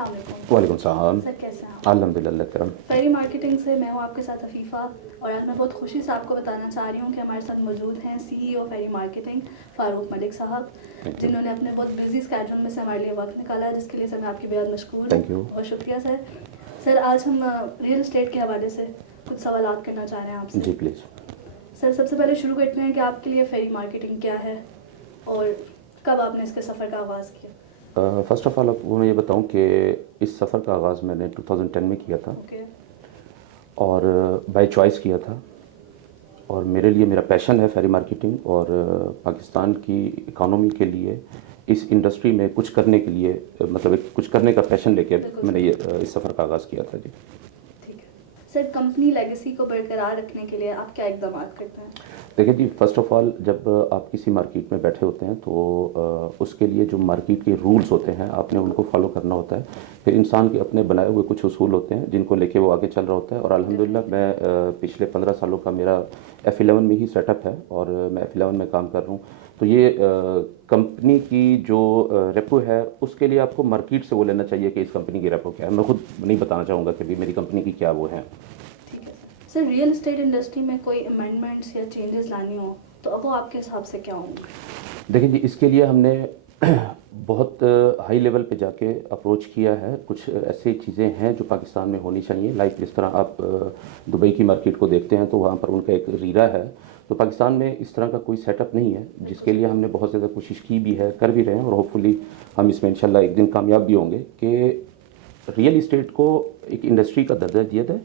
अस्सलाम वालेकुम। वालेकुम सलाम। सर कैसे हैं आप? अल्हम्दुलिल्लाह करम। फेरी मार्केटिंग से मैं हूँ आपके साथ अफीफ़ा, और आज मैं बहुत खुशी से आपको बताना चाह रही हूँ कि हमारे साथ मौजूद हैं सीईओ फेरी मार्केटिंग फ़ारूक मलिक साहब, जिन्होंने अपने बहुत बिजी स्केड्यूल में से हमारे लिए वक्त निकाला है, जिसके लिए सर मैं आपकी बेहद मशकूर हूँ। Thank you. और शुक्रिया सर। सर आज हम रियल इस्टेट के हवाले से कुछ सवाल करना चाह रहे हैं आपसे। जी प्लीज़। सर सबसे पहले शुरू करते हैं कि आपके लिए फेरी मार्केटिंग क्या है और कब आपने इसके सफ़र का आगाज़ किया? फ़र्स्ट ऑफ़ ऑल आपको मैं ये बताऊँ कि इस सफ़र का आगाज़ मैंने 2010 में किया था ओके। और बाय चॉइस किया था। और मेरे लिए मेरा पैशन है फेरी मार्केटिंग, और पाकिस्तान की इकॉनमी के लिए इस इंडस्ट्री में कुछ करने के लिए मतलब एक कुछ करने का पैशन लेके बिल्कुल मैंने सर। ये इस सफ़र का आगाज़ किया था जी। ठीक है। सर कंपनी लेगेसी को बरकरार रखने के लिए आप क्या इकदाम करते हैं? देखिए जी, फ़र्स्ट ऑफ़ ऑल जब आप किसी मार्केट में बैठे होते हैं तो उसके लिए जो मार्केट के रूल्स होते हैं आपने उनको फॉलो करना होता है। फिर इंसान के अपने बनाए हुए कुछ उसूल होते हैं जिनको लेके वो आगे चल रहा होता है। और अल्हम्दुलिल्लाह मैं पिछले 15 सालों का मेरा F11 में ही सेटअप है और मैं F11 में काम कर रहा हूँ। तो ये कंपनी की जो रेपो है उसके लिए आपको मार्केट से वो लेना चाहिए कि इस कंपनी की रेपो क्या है। मैं खुद नहीं बताना चाहूँगा कि भी मेरी कंपनी की क्या वो है। ठीक है सर। रियल एस्टेट इंडस्ट्री में कोई अमेंडमेंट्स या चेंजेस लानी हो तो अब वो आपके हिसाब से क्या होंगे? देखिए जी, इसके लिए हमने बहुत हाई लेवल पे जाके अप्रोच किया है। कुछ ऐसी चीज़ें हैं जो पाकिस्तान में होनी चाहिए, लाइक जिस तरह आप दुबई की मार्केट को देखते हैं तो वहाँ पर उनका एक रीरा है। तो पाकिस्तान में इस तरह का कोई सेटअप नहीं है, जिसके लिए हमने बहुत ज़्यादा कोशिश की भी है, कर भी रहे हैं, और होपफुली हम इसमें इंशाल्लाह एक दिन कामयाब भी होंगे कि रियल इस्टेट को एक इंडस्ट्री का दर्जा दिया जाए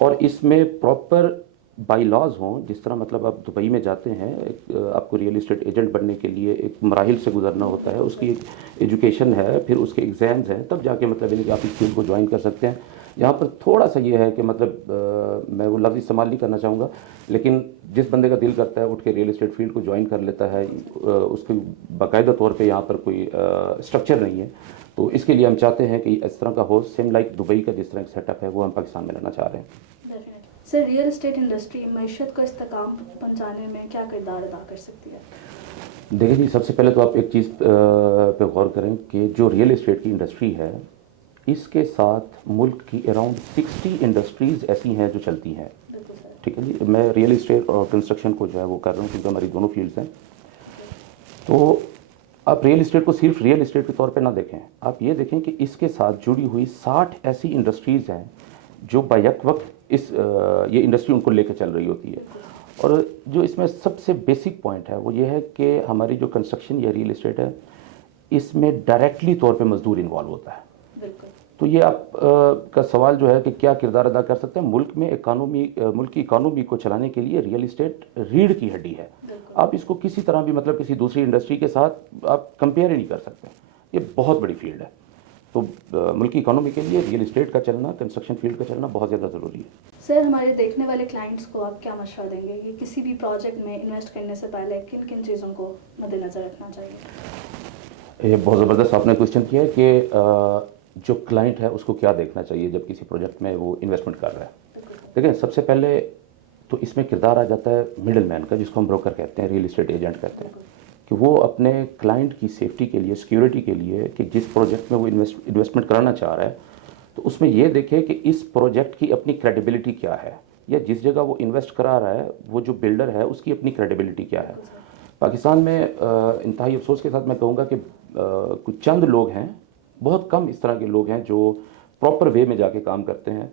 और इसमें प्रॉपर बाई लॉज हों। जिस तरह मतलब आप दुबई में जाते हैं, आपको रियल इस्टेट एजेंट बनने के लिए एक मराहिल से गुजरना होता है, उसकी एक एजुकेशन है, फिर उसके एग्ज़ाम्स हैं, तब जाके मतलब यानी कि आप इस फील्ड को ज्वाइन कर सकते हैं। यहाँ पर थोड़ा सा ये है कि मतलब मैं वो लफ्ज़ इस्तेमाल नहीं करना चाहूँगा, लेकिन जिस बंदे का दिल करता है उठ के रियल इस्टेट फील्ड को ज्वाइन कर लेता है, उसकी बाकायदा तौर पे यहाँ पर कोई स्ट्रक्चर नहीं है। तो इसके लिए हम चाहते हैं कि इस तरह का हो, सेम लाइक दुबई का जिस तरह का सेटअप है वो हम पाकिस्तान में लाना चाह रहे हैं। Definitely. Sir real estate industry मईशत को इस्तेकाम पहुंचाने में क्या किरदार अदा कर सकती है? देखिए जी, सबसे पहले तो आप एक चीज़ पे गौर करें कि जो रियल एस्टेट की इंडस्ट्री है, इसके साथ मुल्क की अराउंड 60 इंडस्ट्रीज़ ऐसी हैं जो चलती हैं। बिल्कुल सर। ठीक है जी, मैं रियल एस्टेट और कंस्ट्रक्शन को जो है वो कर रहा हूँ क्योंकि हमारी दोनों फील्ड्स हैं। तो आप रियल एस्टेट को सिर्फ रियल एस्टेट के तौर पे ना देखें, आप ये देखें कि इसके साथ जुड़ी हुई 60 ऐसी इंडस्ट्रीज़ हैं जो बैक वक्त ये इंडस्ट्री उनको लेकर चल रही होती है। और जो इसमें सबसे बेसिक पॉइंट है वो ये है कि हमारी जो कंस्ट्रक्शन या रियल एस्टेट है, इसमें डायरेक्टली तौर पे मजदूर इन्वॉल्व होता है। बिल्कुल। तो ये आप का सवाल जो है कि क्या किरदार अदा कर सकते हैं मुल्क में मुल्क की इकानमी को चलाने के लिए, रियल एस्टेट रीढ़ की हड्डी है। आप इसको किसी तरह भी मतलब किसी दूसरी इंडस्ट्री के साथ आप कंपेयर ही नहीं कर सकते। ये बहुत बड़ी फील्ड है। तो मुल्क की इकानमी के लिए रियल एस्टेट का चलना, कंस्ट्रक्शन फील्ड का चलना बहुत ज़्यादा ज़रूरी है। सर हमारे देखने वाले क्लाइंट्स को आप क्या मशवरा देंगे कि किसी भी प्रोजेक्ट में इन्वेस्ट करने से पहले किन किन चीज़ों को मद्देनज़र रखना चाहिए? ये बहुत ज़बरदस्त आपने क्वेश्चन किया है कि जो क्लाइंट है उसको क्या देखना चाहिए जब किसी प्रोजेक्ट में वो इन्वेस्टमेंट कर रहा है। देखिए, सबसे पहले तो इसमें किरदार आ जाता है मिडल मैन का, जिसको हम ब्रोकर कहते हैं, रियल एस्टेट एजेंट कहते हैं, कि वो अपने क्लाइंट की सेफ्टी के लिए, सिक्योरिटी के लिए, कि जिस प्रोजेक्ट में वो इन्वेस्टमेंट कराना चाह रहा है तो उसमें ये देखे कि इस प्रोजेक्ट की अपनी क्रेडिबिलिटी क्या है, या जिस जगह वो इन्वेस्ट करा रहा है वो जो बिल्डर है उसकी अपनी क्रेडिबिलिटी क्या है। पाकिस्तान में इंतहाई अफसोस के साथ मैं कहूँगा कि कुछ चंद लोग हैं, बहुत कम इस तरह के लोग हैं जो प्रॉपर वे में जाके काम करते हैं।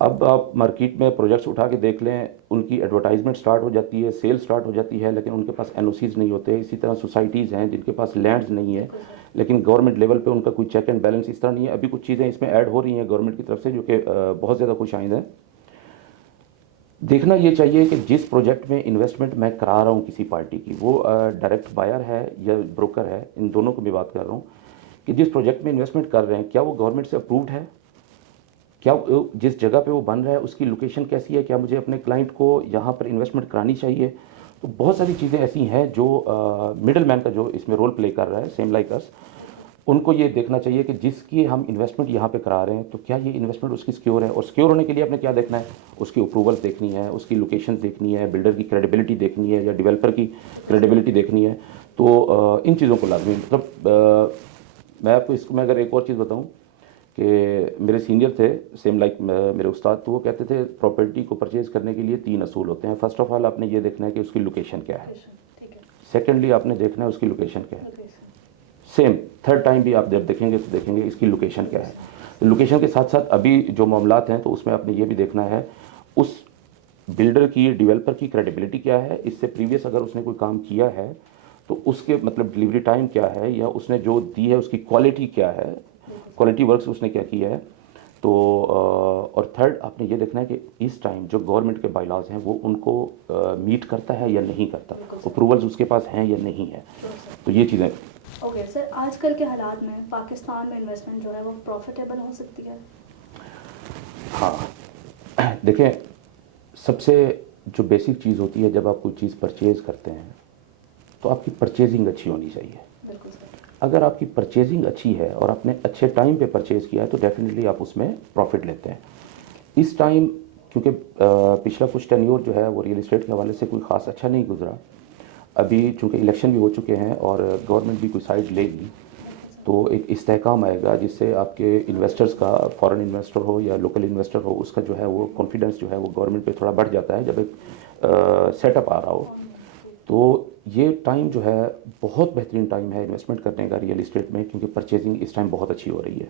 अब आप मार्केट में प्रोजेक्ट्स उठा के देख लें, उनकी एडवर्टाइजमेंट स्टार्ट हो जाती है, सेल स्टार्ट हो जाती है, लेकिन उनके पास एनओसीज़ नहीं होते। इसी तरह सोसाइटीज़ हैं जिनके पास लैंड्स नहीं है, लेकिन गवर्नमेंट लेवल पे उनका कोई चेक एंड बैलेंस इस तरह नहीं है। अभी कुछ चीज़ें इसमें ऐड हो रही हैं गवर्नमेंट की तरफ से जो कि बहुत ज़्यादा खुशाइंद है। देखना ये चाहिए कि जिस प्रोजेक्ट में इन्वेस्टमेंट मैं करा रहा हूँ किसी पार्टी की, वो डायरेक्ट बायर है या ब्रोकर है, इन दोनों को मैं बात कर रहा हूँ, कि जिस प्रोजेक्ट में इन्वेस्टमेंट कर रहे हैं क्या वो गवर्नमेंट से अप्रूव्ड है, क्या जिस जगह पे वो बन रहा है उसकी लोकेशन कैसी है, क्या मुझे अपने क्लाइंट को यहाँ पर इन्वेस्टमेंट करानी चाहिए। तो बहुत सारी चीज़ें ऐसी हैं जो मिडल मैन का जो इसमें रोल प्ले कर रहा है, सेम लाइक अस, उनको ये देखना चाहिए कि जिसकी हम इन्वेस्टमेंट यहाँ पे करा रहे हैं तो क्या ये इन्वेस्टमेंट उसकी सिक्योर है। और सिक्योर होने के लिए आपने क्या देखना है, उसकी अप्रूवल्स देखनी है, उसकी लोकेशन देखनी है, बिल्डर की क्रेडिबिलिटी देखनी है या डेवलपर की क्रेडिबिलिटी देखनी है। तो इन चीज़ों को लाजमी मतलब मैं आपको इसको मैं अगर एक और चीज़ बताऊं कि मेरे सीनियर थे सेम लाइक मेरे उस्ताद, तो वो कहते थे प्रॉपर्टी को परचेज़ करने के लिए 3 असूल होते हैं। फर्स्ट ऑफ ऑल आपने ये देखना है कि उसकी लोकेशन क्या है, ठीक है। सेकेंडली आपने देखना है उसकी लोकेशन क्या है, लोकेशन। सेम थर्ड टाइम भी आप जब देखेंगे तो देखेंगे इसकी लोकेशन क्या है। तो लोकेशन के साथ साथ अभी जो मामलात हैं तो उसमें आपने ये भी देखना है उस बिल्डर की, डेवलपर की क्रेडिबिलिटी क्या है, इससे प्रीवियस अगर उसने कोई काम किया है तो उसके मतलब डिलीवरी टाइम क्या है, या उसने जो दी है उसकी क्वालिटी क्या है, क्वालिटी वर्क्स उसने क्या किया है। तो और थर्ड आपने ये देखना है कि इस टाइम जो गवर्नमेंट के बायलॉज हैं वो उनको मीट करता है या नहीं करता, अप्रूवल्स उसके पास हैं या नहीं है। तो ये चीज़ें। ओके सर, आजकल के हालात में पाकिस्तान में इन्वेस्टमेंट जो है वो प्रॉफिटेबल हो सकती है? हाँ देखें, सबसे जो बेसिक चीज़ होती है जब आप कोई चीज़ परचेज़ करते हैं तो आपकी परचेजिंग अच्छी होनी चाहिए। बिल्कुल सर। अगर आपकी परचेजिंग अच्छी है और आपने अच्छे टाइम पे परचेज़ किया है तो डेफिनेटली आप उसमें प्रॉफिट लेते हैं। इस टाइम क्योंकि पिछला कुछ टेन्योर जो है वो रियल इस्टेट के हवाले से कोई ख़ास अच्छा नहीं गुजरा। अभी चूँकि इलेक्शन भी हो चुके हैं और गवर्नमेंट भी कोई साइड लेगी, तो एक इस्तेहकाम आएगा जिससे आपके इन्वेस्टर्स का, फॉरेन इन्वेस्टर हो या लोकल इन्वेस्टर हो, उसका जो है वो कॉन्फिडेंस जो है वो गवर्नमेंट पे थोड़ा बढ़ जाता है जब एक सेटअप आ रहा हो। तो ये टाइम जो है बहुत बेहतरीन टाइम है इन्वेस्टमेंट करने का रियल इस्टेट में, क्योंकि परचेजिंग इस टाइम बहुत अच्छी हो रही है।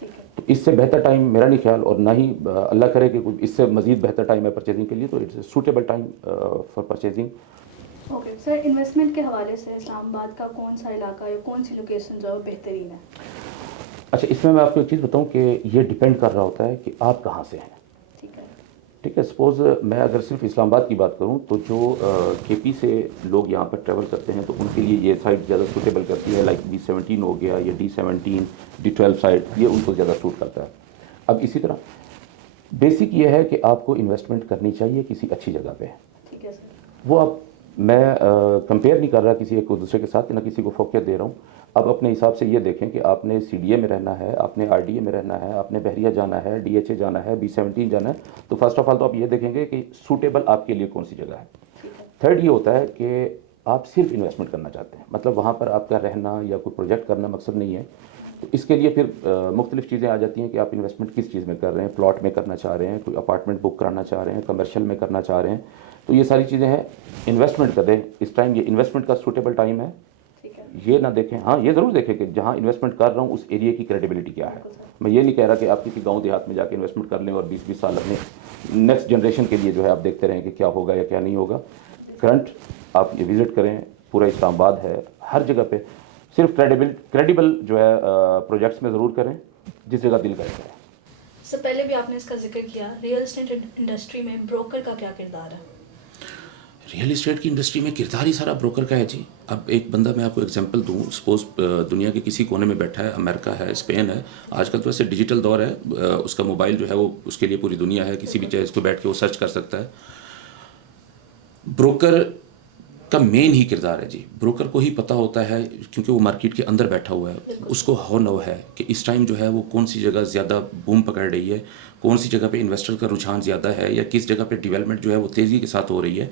ठीक है। तो इससे बेहतर टाइम मेरा नहीं ख्याल, और ना ही अल्लाह करे कि कोई इससे मज़ीद बेहतर टाइम है परचेजिंग के लिए। तो it's suitable time for purchasing. Okay sir, investment के हवाले से इस्लामाबाद का कौन सा इलाका या कौन सी लोकेशन जो है वो बेहतरीन है? अच्छा, इसमें मैं आपको एक चीज़ बताऊं कि ये डिपेंड कर रहा होता है कि आप कहाँ से हैं। ठीक है। ठीक है, सपोज़ मैं अगर सिर्फ इस्लामाबाद की बात करूं तो जो केपी से लोग यहाँ पर ट्रैवल करते हैं तो उनके लिए ये साइट ज़्यादा सूटेबल करती है। लाइक B17 हो गया या D17, D12 साइट, ये उनको ज़्यादा सूट करता है। अब इसी तरह बेसिक ये है कि आपको इन्वेस्टमेंट करनी चाहिए किसी अच्छी जगह पे। ठीक है सर। वो आप, मैं कंपेयर नहीं कर रहा किसी एक दूसरे के साथ, ना किसी को फोकियत दे रहा हूँ। अब अपने हिसाब से ये देखें कि आपने CDA में रहना है, आपने RDA में रहना है, आपने बहरिया जाना है, DHA जाना है, B17 जाना है। तो फर्स्ट ऑफ ऑल तो आप ये देखेंगे कि सूटेबल आपके लिए कौन सी जगह है। थर्ड ये होता है कि आप सिर्फ इन्वेस्टमेंट करना चाहते हैं, मतलब वहाँ पर आपका रहना या कोई प्रोजेक्ट करना मकसद नहीं है। तो इसके लिए फिर मुख्तलिफ चीज़ें आ जाती हैं कि आप इन्वेस्टमेंट किस चीज़ में कर रहे हैं। प्लॉट में करना चाह रहे हैं, कोई अपार्टमेंट बुक कराना चाह रहे हैं, कमर्शियल में करना चाह रहे हैं। तो ये सारी चीज़ें हैं। इन्वेस्टमेंट करें इस टाइम, ये इन्वेस्टमेंट का सूटेबल टाइम है। ठीक है। ये ना देखें, हाँ ये ज़रूर देखें कि जहाँ इन्वेस्टमेंट कर रहा हूँ उस एरिया की क्रेडिबिलिटी क्या है। मैं ये नहीं कह रहा कि आप किसी गांव देहात में जाके इन्वेस्टमेंट कर लें और 20-20 साल अपने नेक्स्ट जनरेशन के लिए जो है आप देखते रहें कि क्या होगा या क्या नहीं होगा। करंट आप ये विज़िट करें, पूरा इस्लामाबाद है, हर जगह पे सिर्फ क्रेडिबल जो है प्रोजेक्ट्स में ज़रूर करें जिस जगह दिल करता है। सर, पहले भी आपने इसका जिक्र किया, रियल एस्टेट इंडस्ट्री में ब्रोकर का क्या किरदार है? रियल इस्टेट की इंडस्ट्री में किरदार ही सारा ब्रोकर का है जी। अब एक बंदा, मैं आपको एग्जांपल दूं, सपोज दुनिया के किसी कोने में बैठा है, अमेरिका है, स्पेन है, आजकल तो वैसे डिजिटल दौर है, उसका मोबाइल जो है वो उसके लिए पूरी दुनिया है, किसी भी चीज़ को बैठ के वो सर्च कर सकता है। ब्रोकर का मेन ही किरदार है जी। ब्रोकर को ही पता होता है, क्योंकि वो मार्केट के अंदर बैठा हुआ है, उसको हो नव है कि इस टाइम जो है वो कौन सी जगह ज़्यादा बूम पकड़ रही है, कौन सी जगह पे इन्वेस्टर का रुझान ज़्यादा है, या किस जगह पे डेवलपमेंट जो है वो तेज़ी के साथ हो रही है।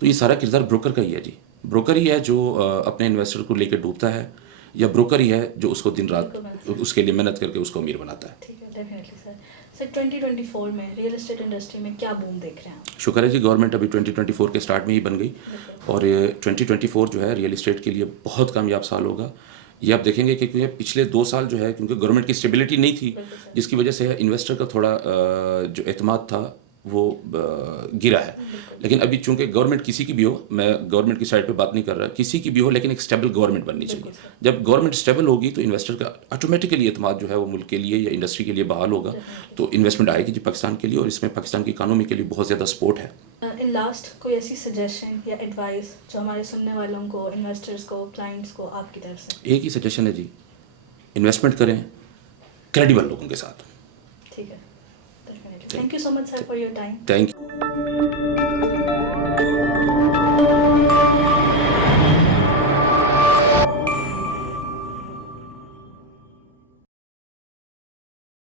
तो ये सारा किरदार ब्रोकर का ही है जी। ब्रोकर ही है जो अपने इन्वेस्टर को लेकर डूबता है, या ब्रोकर ही है जो उसको दिन रात उसके लिए मेहनत करके उसको अमीर बनाता है। ठीक है, डेफिनेटली सर। सर, 2024 में रियल एस्टेट इंडस्ट्री में क्या बूम देख रहे हैं आप? शुक्र है जी, गवर्नमेंट अभी 2024 के स्टार्ट में ही बन गई, और 2024 जो है रियल इस्टेट के लिए बहुत कामयाब साल होगा। ये आप देखेंगे कि क्योंकि पिछले 2 साल जो है, क्योंकि गवर्नमेंट की स्टेबिलिटी नहीं थी, जिसकी वजह से इन्वेस्टर का थोड़ा जो एतमाद था वो गिरा है। लेकिन अभी चूंकि गवर्नमेंट किसी की भी हो, मैं गवर्नमेंट की साइड पे बात नहीं कर रहा, किसी की भी हो, लेकिन एक स्टेबल गवर्नमेंट बननी चाहिए। जब गवर्नमेंट स्टेबल होगी तो इन्वेस्टर का ऑटोमेटिकली एतमाद जो है वो मुल्क के लिए या इंडस्ट्री के लिए बहाल होगा, तो इन्वेस्टमेंट आएगी जी पाकिस्तान के लिए, और इसमें पाकिस्तान की इकानमी के लिए बहुत ज़्यादा सपोर्ट है। इन लास्ट कोई ऐसी सजेशन या एडवाइस जो हमारे सुनने वालों को, इन्वेस्टर्स को, क्लाइंट्स को आपकी तरफ से? एक ही सजेशन है जी, इन्वेस्टमेंट करें क्रेडिबल लोगों के साथ। ठीक है, thank you so much sir for your time. Thank you.